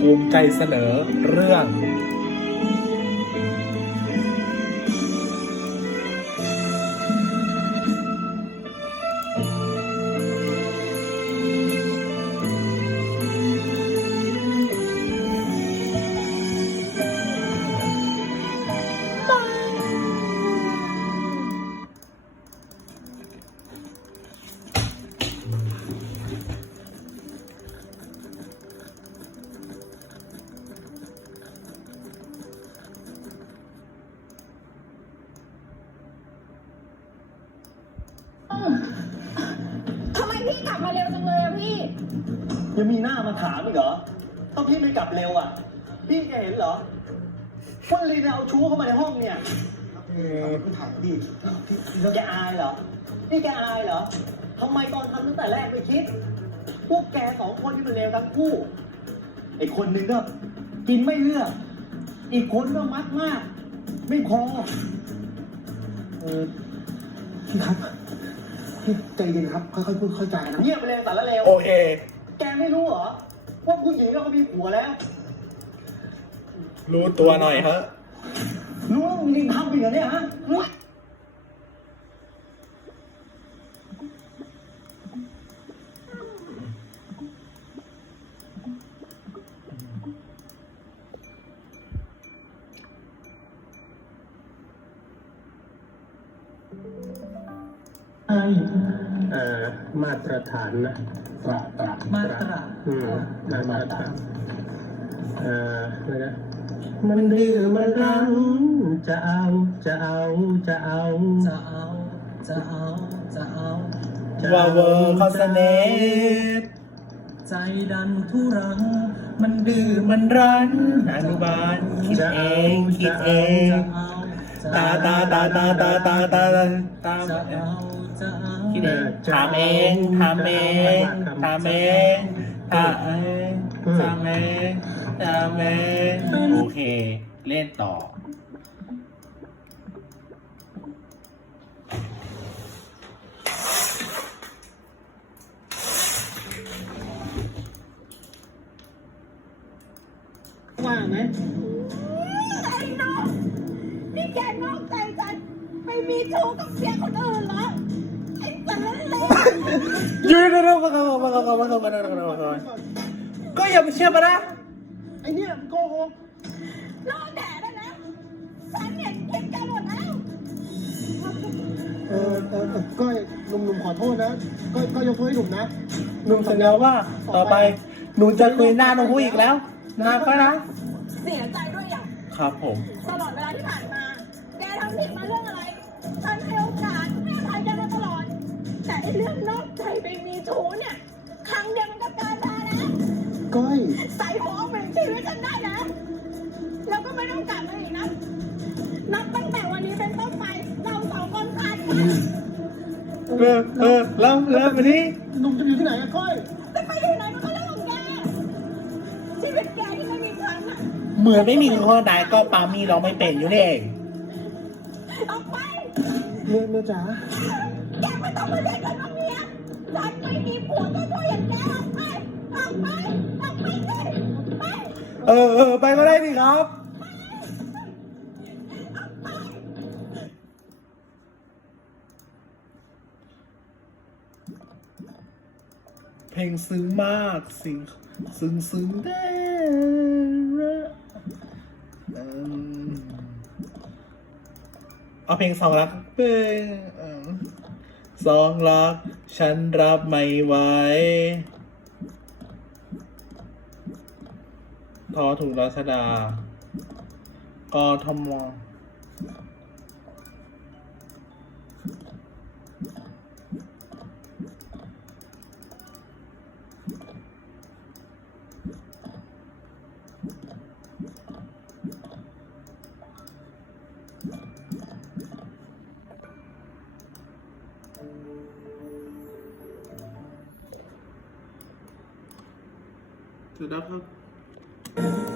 ภูมิใจเสนอเรื่อง พี่กลับมาเร็วจังเลยอะพี่ ยังมีหน้ามาถามอีกเหรอต้องพี่ไม่กลับเร็วอะ พี่แกเห็นเหรอว่าลีนเอาชู้เข้ามาในห้องเนี่ยเออพี่ถ่ายดิแกอายเหรอ นี่แกอายเหรอทำไมตอนทำตั้งแต่แรกไม่คิด พวกแกสองคนที่มันเลวทั้งคู่ ไอ้คนหนึ่งก็กินไม่เลือก อีกคนก็มักมาก ไม่พอ เออพี่ครับ พี่ใจเย็นครับ ค่อยๆพูดค่อยๆจานะเงียบไปเลยแต่ละเลวโอเค แกไม่รู้เหรอว่าผู้หญิงเราก็มีผัวแล้ว รู้ตัวหน่อยเฮ้อะรู้ว่ามึงลิงทำอีกเหรอเนี่ยฮะ เอ่อมาตรฐานนะตระตระมาตรอืมมาตรฐานเอ่ออะไรนะมันดื้อมันรั้นจะเอาจะเอาจะเอาจะเอา จะเอา จะเอา จะว่าเวอร์คอนเสเนตใจดันทุรัง มันดื้อมันรั้นอนุบาลคิดเองคิดเองจะเอาตาตาตาตาตาตาตาตาจะเอาจะเอา คิดเองทำเองทำเองทำเองทำเองทำเองทำเองโอเค เล่นต่อ ว่างไหมไอ้น้องนี่แกนอกใจฉัน ไปมีชู้กับเสียคนอื่นเหรอไอ้สารเลว ยืนเร็วมาเข้ามาเข้ามาเข้ามาเข้ามาเข้ามาเข้ามาก็อย่าไปเชื่อมันนะไอเนี่ยโกหกรอแดดแล้วนะฉันเห็นคลิปแกหมดแล้วเออเออเออก้อยหนุ่มๆขอโทษนะก้อยก้อยยกโทษให้หนุ่มนะหนุ่มสัญญาว่าต่อไปหนูจะคุยหน้าน้องผู้อีกแล้วนะก็นะ เสียใจด้วยอย่างครับผม ตลอด นับตั้งแต่วันนี้เป็นต้นไปเราสองคนขาดกันเออเออแล้วแล้ววันนี้หนุ่มจะอยู่ที่ไหนอะก้อยจะไปอยู่ไหนมันก็เรื่องของแกชีวิตแกที่ไม่มีฉันอะเหมือนไม่มีคนใดก็ปามีเราไม่เป็นอยู่นี่เองออกไปเมียเมียจ๋าแกไม่ต้องมาเรียกกันว่าเมียฉันไม่มีผัวก็ช่วยอย่างแกออกไปออกไปออกไปเลยไป เออเออไปก็ได้นี่ครับ ลงซึ้งมากสิงซึ้งซึ้งได้อืมเอาเพลงสองรักเป็นสองรัก ฉันรับไม่ไหวทอถูกรัชดากทม นะครับ